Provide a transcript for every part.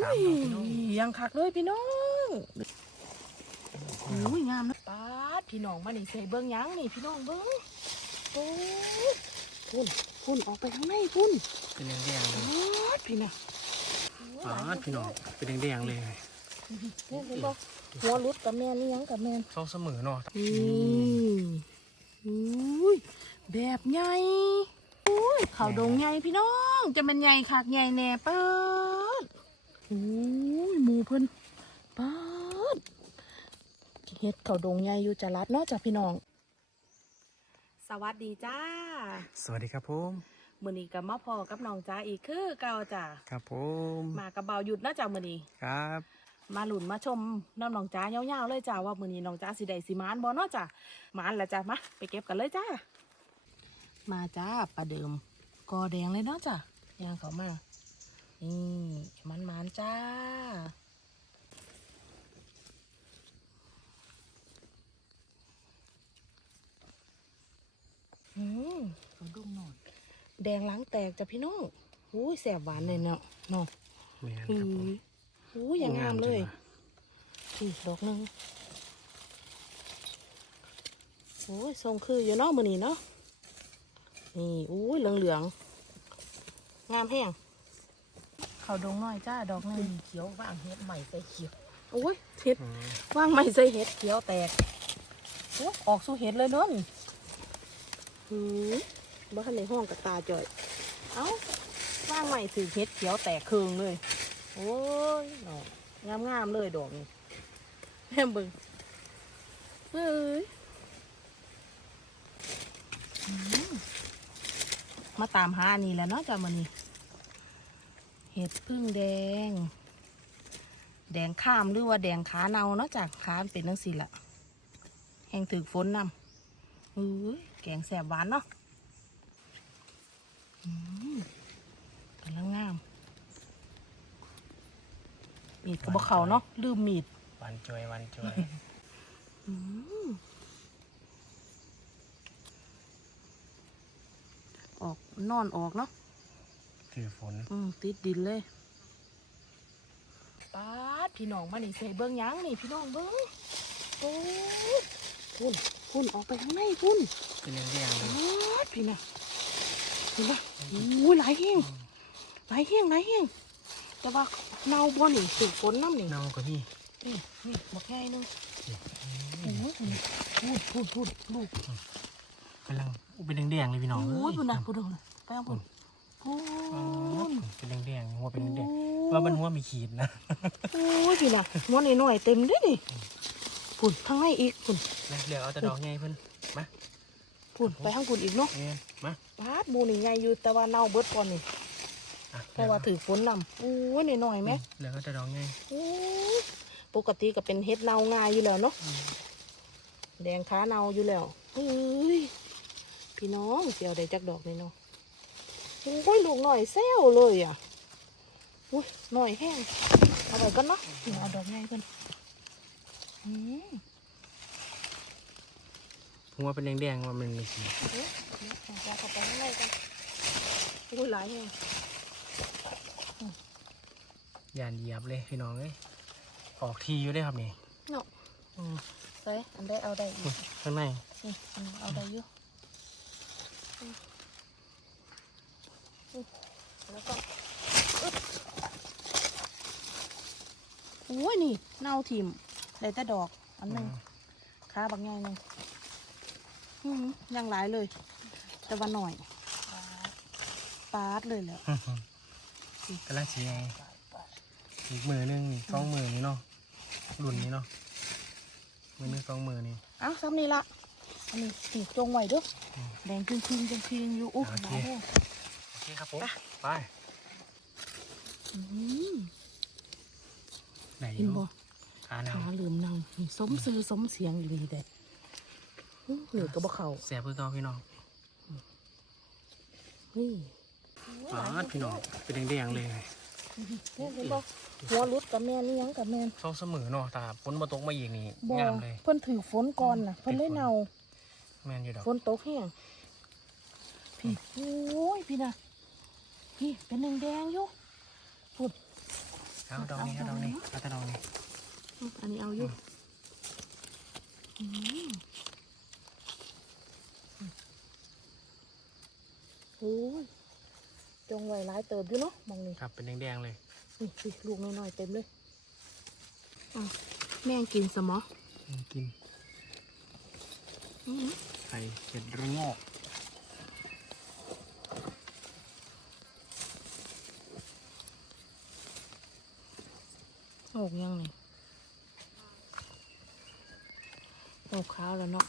สามดอกพี่น้องยังคักเลยพี่น้องโอ้ยงามนะป้าดพี่น้องมานี่ใส่เบิ้งหยังนี่พี่น้องเบิ้งโอ้ยพุ่นพุ่นออกไปข้างในพุ่นเป็นแดงๆเลยป้าดพี่น่ะปาดพี่น้องเป็นแดงๆเลยเนี่ยเห็นบ่หัวรุดกับแม่นี่ยังกับแม่น เศร้าเสมอเนาะอืมอุ้ยแบบใหญ่อุ้ยเขาดงใหญ่พี่น้อง จะเป็นใหญ่คักใหญ่แน่ป้าด อุ้ยหมูเพิ่นป้าดเฮ็ดเขาดงใหญ่อยู่จะรัดเนาะจ้ะพี่น้อง สวัสดีจ้า สวัสดีครับผมมื้อนี้ก็มาพอกับน้องจ้าอีกคือเก่าจ้ะครับผมมากับเบาหยุดเนาะจ้ะมื้อนี้ครับ มาหลุนมาชมน้ำน้องจ้ายาวๆเลยจ้าว่ามื้อนี้น้องจ้าสิได้สิมานบ่เนาะจ้ะมานแล้วจ้ะมาไปเก็บกันเลยจ้ามาจ้าปลาเดิมกอแดงเลยเนาะจ้ะย่างเขามา นี่มันมานๆจ้า อืมขอดุ้งหน่อยแดงล้างแตกจ้ะพี่น้องอุ้ยแสบหวานเลยเนาะเนาะแม่นอุ้ครับผมยอุ้ยอย่างงามเลยอีกดอกหนึ่งโอ้ยทรงคืออยู่เนาะมือนี้เนาะนี่อุ้ยเหลืองเหลืองๆงามแห้ง เขาดงน้อยจ้าดอกหนึงเขียวว่างเฮ็ดใหม่ใส่เขียวโอ้ยเห็ดอืมว่างไม่ใส่เห็ดเขียวแตกโอ้ออกสู่เห็ดเลยเนาะนี่หืมบ้านในห้องกับตาจ่อย เอ้าว่างไม่ถือเห็ดเขียวแตกเคืองเลย โอ้ยดอกงามงามๆเลยดอกนี่แม่เบึงเฮ้ยอืมมาตามหาอันนี้แหล้วเนาะจ้ามันนี่เห็ดพึ่งแดง แดงข้ามหรือว่าแดงขาเนาเนาะจากขามันเป็นนังสิละแห้งถึกฝนนำอุ้ยแกงแสบหวานเนาะอืมกำลังงาม มีดกระบอกเขาเนาะลืมมีดวันจวยวันจวยอืมออกนอนออกเนาะ คือฝน อืมติดดินเลยป้าดพี่น้องมานี่ใส่เบิ้งหยังนี่พี่น้องเบิ้งโอ้ยพุ่นพุ่นออกไปข้างในพุ่นเป็นแดงๆเลยป้าดพี่น่ะเห็นปะโอ้ยหลายแห้งหลายแห้งหลายแห้งแต่ว่าเน่าบ่นี่ถึงฝนน้ำนี่เนาก็มีนี่นี่บักใหญ่หนึงโอ้ยพูดพูดพูดลูกกำลังอู้เป็นแดงๆเลยพี่น้องโอ้ยเอ้ยพุ่นนะพุ่นนะไปเอาพุ่นพูอ๋อน เป็นแดงๆหัวเป็นแดงโอ้ๆว่ามันหัวมีขีดนะโอ้ยพี่น่ะหัวหน่อยๆเต็มเด้วยนี่พุ่นข้างในอีกพุ่นนะเหลือเอาแต่ดอกไงเพิ่นมาพุ่นไปข้างพุ่นอีกเนาะเอ้ยมาปาดบูนี่ใหญ่อยู่แต่ว่าเน่าเบิดก่อนนี่อะเพราะว่าถือฝนนำโอ้ยหน่อยๆไหมเหลือเอาแต่ดอกไงโอ้ยปกติก็เป็นเฮ็ดเน่าง่ายอยู่แล้วเนาะแดงขาเน่าอยู่แล้วเฮ้ยพี่น้องเสียวได้จักดอกนี่เนาะ โอ้ยลูกหน่อยแซวเลยอะโอ้ยหน่อยแห้งเอาไปก่อนเนาะเอาดอกใหญ่กันอืมหัวเป็นแดงๆว่ามันมีขีดเอ๊ะเดี๋ยวเอาเข้าไปข้างในกันโอ้ยหลายแห้งยานเหยียบเลยพี่น้องเอ้ยออกทีอยู่ได้ครับนี่เนาะอืมใส่อันได้เอาได้อีกข้างในนี่อันเอาได้อยู่อืมอืม แล้วก็อึ๊บโอ้ยนี่เน่าถิ่มได้แต่ดอกอันหนึงขาบางใหญ่หนึงอืมยังหลายเลย แต่ว่าหน่อยปาดเลยแหล้วกำลังสีไงอีกมือหนึงนี่สองมือนี่เนาะรุ่นนี้เนาะมือหนึงสองมือนี่อ้าวซ้ำนี่ละอันนี้ตีจงไว้เด้วยอืมแดงครึ่งครึ่งๆจังครึ่งอยู่อู้โอหเคลายแห้งโอเคครับผม ไปอืมไหนอเห็นยู่บ่ขาหนาวขาลืมนั่งสมซื้อสมเสียงอยู่ดีแต่เหนือก็บ่เขาแสบเพื่อเก่าพี่น้องนี่อ๋อพี่น้องเป็นแดงๆเลยเนี่ยเห็นบ่หัวรุดกับแม่นี่ยังกับแม่เศร้าเสมอเนาะแต่ฝนมาตกมาอีกนี่บ่งามเลยเพิ่นถือฝนก่อนน่ะเพิ่นเลยเนาแม่นอยู่ดอกฝนตกแห้งพี่โอ้ยพี่น่ะ พี่เป็นแดงๆอยู่พุ่นเอาดอกนี้เอาดอกนี้เอาแต่ดอกนี้อืมอันนี้เอาอยู่อืมโอ้ยจงไว้ร้ายเติบอยู่เนาะมองนี่ครับเป็นแดงๆเลยนี่สิลูกน้อยๆเต็มเลยอะแม่งกินสมออืมกินอืมไข่เห็ดระโงกโอก ยังนี่โอกขาวแล้วเนาะ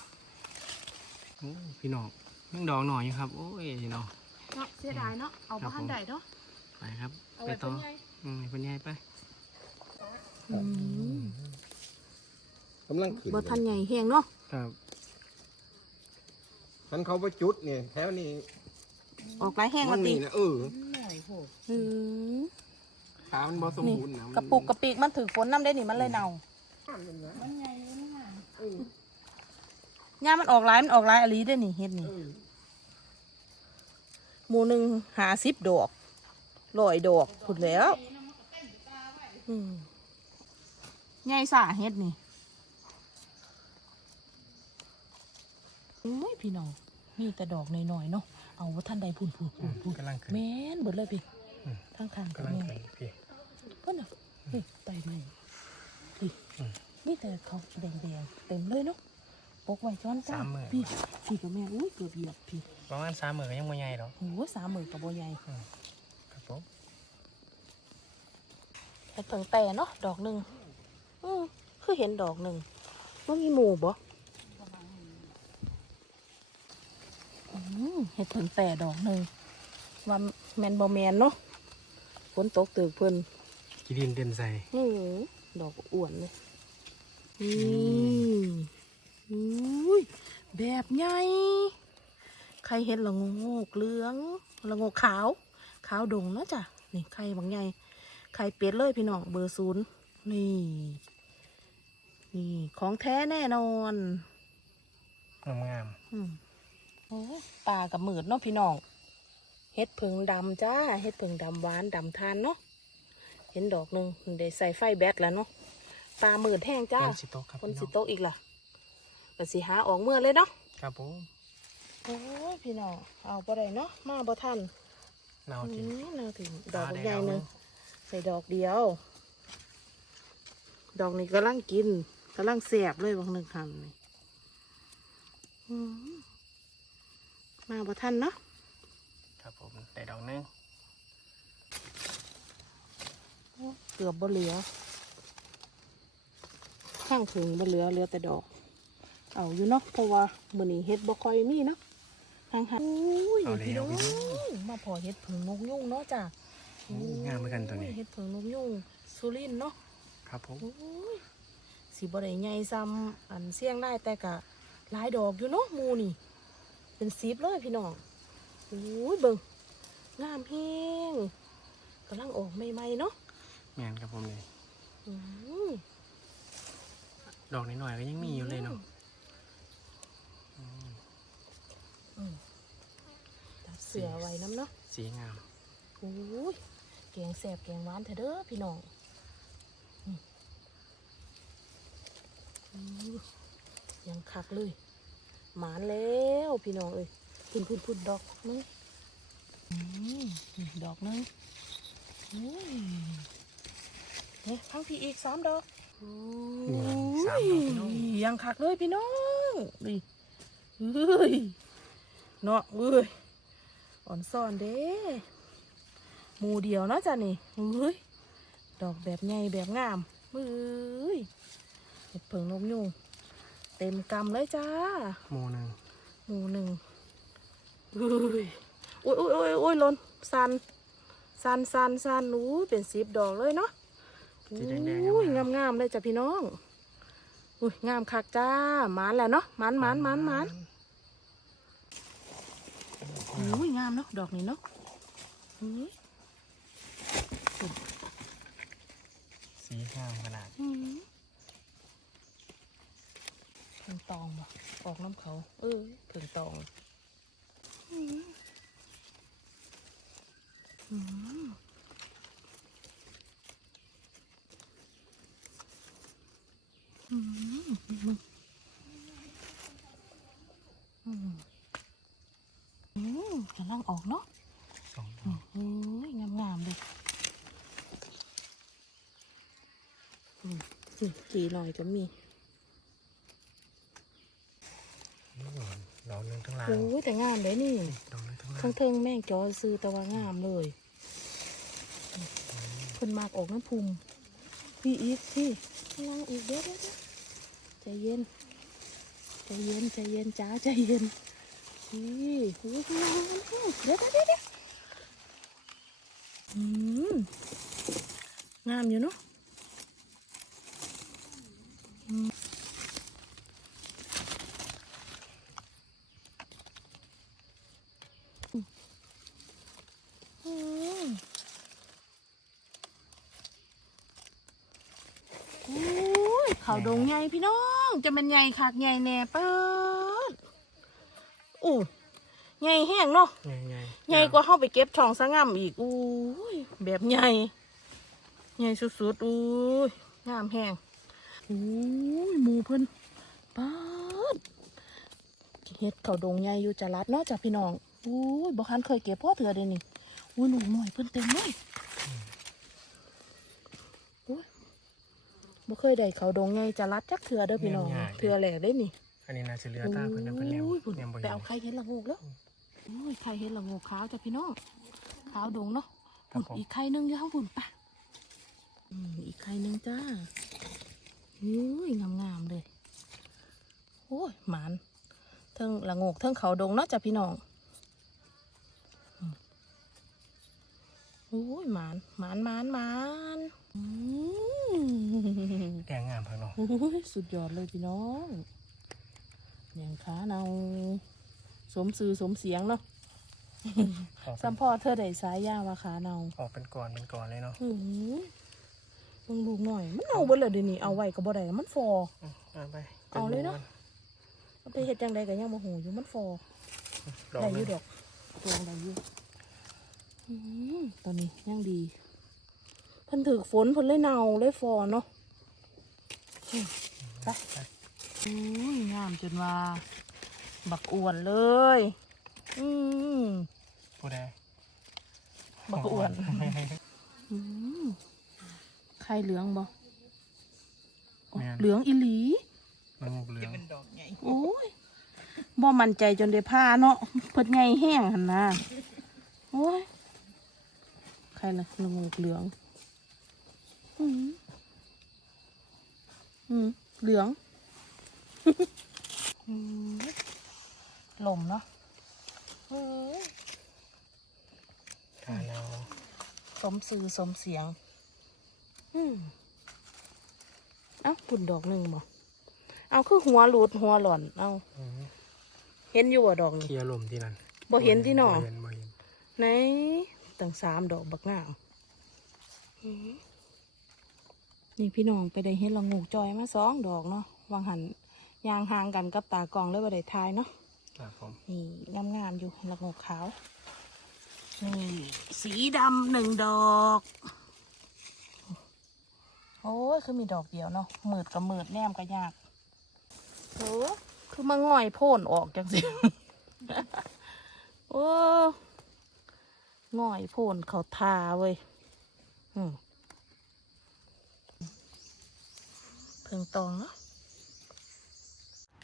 โอ้พี่น้องยังดอกหน่อยอยู่ครับ โอ้ยเนาะเนาะเสียดายเนาะเอาครับบ้านผมใดเนาะไปครับเอาไปไว้ต่เป็อนไงอืมเป็นไงไปอืมกำลังขึ้นบ่ทันใหญ่แหงเนาะครับมันเขาไปจุดเนี่ยแถวนี้ออกหลายแห้งมัมานตินี่นะเออหน่อยโหดอืม ขามันบ่สมนี่บูรณ์นะมันกระปุกกระปิกมันถือฝนน้ำได้นี่มันเลยเน่ามันใหญ่เลยนะย่ามันออกหลายมันออกหลายอะลีได้อนี่เฮ็ดนี่เออหมู่หนึ่งหาสิบดอกร้อยดอกพุดแล้วอืมใหญ่สาเฮ็ดนี่โอ้ยพี่น้องมีแต่ดอกน้อยๆเนาะเอาว่าท่านใดพูนพูนพูนพูนกำลังขึ้นแม่นเบิดเลยพี่อืมทางทางกับกำลังแม่น ขึ้นพี่เพิ่นน่ะเฮ้ยไตใหม่พี่อืมนี่แต่เขาแดงๆเต็มเลยเนาะปกไว้ช้อนจ้าสามหมื่น พี่พี่กับแม่อุ้ยเกือบเหยียบพี่ประมาณสามหมื่นก็ยังไม่ใหญ่หรอกโอ้ยสามหมื่นกับโบใหญ่ครับผมเห็ดเผิงแต่เนาะดอกหนึ่งอือคือเห็นดอกหนึ่งว่ามีหมูบ่อืมเห็ดเผิงแต่ดอกหนึ่งว่าแมนบอแมนเนาะฝนตกตึกเพิ่น กีดินเด่นใส่อือดอกอ้วนเลยอืมอุ้ยแบบใหญ่ใครเห็นละโงกเหลืองละงกขาว ขาวดงเนาะจ้ะนี่ไข่บางใหญ่ไข่เป็ดเลยพี่น้องเบอร์ศูนย์นี่ นี่ของแท้แน่นอนงามอืมโอ้ปลากับหมืดเนาะพี่น้องเฮ็ดผึ่งดำจ้าเฮ็ดผึ่งดำหวานดำทานเนาะ เห็นดอกหนึ่งได้ใส่ไฟแบตแล้วเนาะปลาหมืดแห้งๆจ้าคนสิโตกครับคนพี่สิน้องโตะอีกล่ะก็สิหาออกเมื่อเลยเนาะครับผมโอ้ยพี่น้องเอาบ่ได้เนาะมาบ่ทันเนาอืจริงมน่าถึงดอกตาแดงใหญ่เอาหเลนึ่ยงใส่ดอกเดียว ดอกนี้กำลังกินกำลังเสียบเลยบางหนึ่งคำนี่อืมมาบ่ทันเนาะครับผมแต่ดอกหนึง เกือบบ่เหลือ ข้างถึงบ่เหลือเหลือแต่ดอก เอาอยู่เนาะเพราะว่ามื้อนี้เฮ็ดบ่ค่อยมีเนาะห่างๆอุ้ยเอาพี่แล้น้วองพี่น้อง มาพอเฮ็ดผึ่งนกยุ่งเนาะจ้ะโอ้งามเหมือนกันตัวนี้โอ้ยเฮ็ดผึ่งนกยุ่งสุรินทร์เนาะ ครับผม โอ้ยสีบได้ใหญ่ซ้ำอันเสี่ยงได้แต่กะหลายดอกอยู่เนาะหมูนี่ เป็นซีบเลยพี่น้องโอ้ยเบิ่งงามแฮงกำลังออกใหม่ๆเนาะ แมนครับผมเลยอืมดอกน้อยๆก็ยังมีอยู่เลยเนาะตัดเสือไว้น้ำเนาะสีงามโอ้ยแกงแสบแกงหวานเถอะเด้อพี่น้องอืมอืมยังคักเลย หมานแล้วพี่น้องเอ้ยพุ่นพุ่นพุ่นดอกนึงอืมนี่ดอกนึงอุ้ยเนี่ยพังพี่อีกสามดอกนี่สามดอกพี่น้องโอ้ยยังคักเลยพี่น้องนี่เฮ้ยเนาะเอ้ยอ่อนซ่อนเด้หมูเดียวเนาะจ้ะนี่เฮ้ยดอกแบบใหญ่แบบงามเฮ้ยเห็ดเผิงนกยูงเต็มกำเลยจ้าโมหนึ่งหมูหนึ่งเฮ้ยโอ้ยโอ้ยโอ้ยโอ้ยหลนสันสันสันสันอู้ยเป็นสิบดอกเลยเนาะ สีแดงๆอุ้ยงามงามๆเลยจ้ะพี่น้องอุ้ยงามคักจ้าหมานแหละเนาะหมานหมานหมานหมานอุ้ยงามเนาะดอกนี้เนาะอุ้ยสีงามขนาดอืมเพิ่งตองบ่ออกน้ำเขา เออเพิ่งตองอืมอืม อืมอืมอืมกำลังออกเนาะ สองด อื อก มโอ้ยงามๆเลยอืม นี่จีหน่อยก็มีดอกหนึงทั้งหลางโอ้ยแต่งามเลยนี่ดอกหนึงทั้งหลางทั้งเทิงแม่งจอซื้อแต่ว่างามเลยเพิ่นมากออกน้ำพุมพี่อีกพี่ข้างล่างอีกเด้อเด้อเด้อใจเย็นใจเย็นใจเย็นจ้าใจเย็นนี่โอ้ยข้างล่างมันแห้งเดี๋ยวเดี๋ยวเดี๋ยวเดี๋ยวอืมงามอยู่เนาะอืมอืมโอ้ย เขาดงใหญ่พี่น้อง จะเป็นใหญ่คักใหญ่แน่เปิดอู้ใหญ่แห้งเนาะใหญ่ใหญ่ใหญ่กว่าเข้าไปเก็บช่องสะง่ำอีกอู้ยแบบใหญ่ ใหญ่สุดๆอู้ยงามแห้ง อู้ยหมูเพิ่นป๊าดเฮ็ดเขาดงใหญ่อยู่จะรัดเนาะจ้ะพี่น้องอู้ยบ่คันเคยเก็บพ่อเถื่อเดยวนี่อู้ยหนูหน่อยเพิ่นเต็มเลยอู้ยบ่เคยได้เขาดงใหญ่จะรัดจักเถื่อเด้อพี่น้องเถื่อแหล่ได้นี่อันนี้น่าจะเหลือตาเพิ่นนะเพิ่นแนวโอ้ยพุ่นแนวบ่ไปเห็นเอาไข่เห็ดละโงกแล้วโอ้ยไข่เห็ดละโงกขาวจ้ะพี่น้องขาวดงเนาะครัพุ่บนผมอีกไข่หนึงอยู่ข้างพุ่นปะอืมอีกไข่หนึงจ้า อุ้ยงามๆเลย โอ้ยหมานเทิงละโงกเทิงเขาดงเนาะจ้ะพี่น้องอืมโอ้ยหมานหมานหมานหมานอืมแดงงามพังเนาะโอ้ยสุดยอดเลยพี่น้องอย่างขาเนาสมสื่อสมเสียงเนาะออกเป็สันมพอเธอได้สายยาว่าขาเนาออกเป็นก่อนเป็นก่อนเลยเนาะ หือมึงลูกหน่อย มันเอาเบิดเลยเดี๋ยวนี้เอาไว้ก็บ่ได้มันฟออืมเอาไปเอาเลยเนาะเอาไปเฮ็ดจังใดก็ยังบ่หูอยู่มันฟอดอกได้อหนึยู่งดอกตัวได้อยู่อืมตัวนี้ยังดีเพิ่นถือฝนเพิ่นเลยเนาเลยฟอเนาะอืมไปอุ้ยงามจนว่า บักอ้วนเลย อืมผู้ใดบักอ้วน อืมไข่เหลืองบ่อ๋อแม่น เหลืองอีหลีมันเหลืองโอ้ย บ่มั่นใจจนได้ผ้าเนาะ เพิ่นไงแห้งหันนะโอ้ย ใครล่ะละงูกเหลืองอืมอืมเหลืองอืมลมเนาะอืมขาเนาสมสื่อสมเสียงอืม เอ้าปุ่นดอกหนึ่งบ่เอาคือหัวหลุดหัวหล่อน เอาอืมเห็นอยู่บ่ดอกนี่เคลียร์ลมที่นั่นบ่เห็นที่หนอบ่เห็นบ่เห็นไหนตั้งสามดอกบักงามอืมนี่พี่น้องไปได้เห็นละงูจอยมาสองดอกเนาะวางหันยางห่างกันกับตากล่องเลยว่าได้ทายเนาะครับผมนี่งามๆอยู่ละงูขาวนี่สีดำหนึ่งดอก โอ้ยคือมีดอกเดียวเนาะมืดกับมืดแนมก็ยากโอ้คือมาง่อยโพ่นออกจังสิโอ้ง่อยโพ่นเขาทาเว้ยเพิ่งตองเนาะ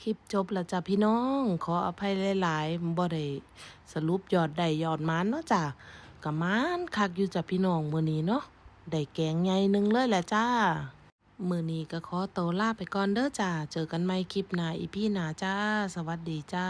คลิปจบแล้วจ้ะพี่น้อง ขออภัยหลายๆบ่ได้สรุปยอดได้ยอดมานเนาะจ้ะกะมานคักอยู่จ้ะพี่น้องมื้อนี้เนาะ ได้แกงใหญ่หนึ่งเลยแหละจ้า มือนี้ก็ขอตัวลาไปก่อนเด้อจ้า เจอกันใหม่คลิปหน้าอีพี่หน้าจ้า สวัสดีจ้า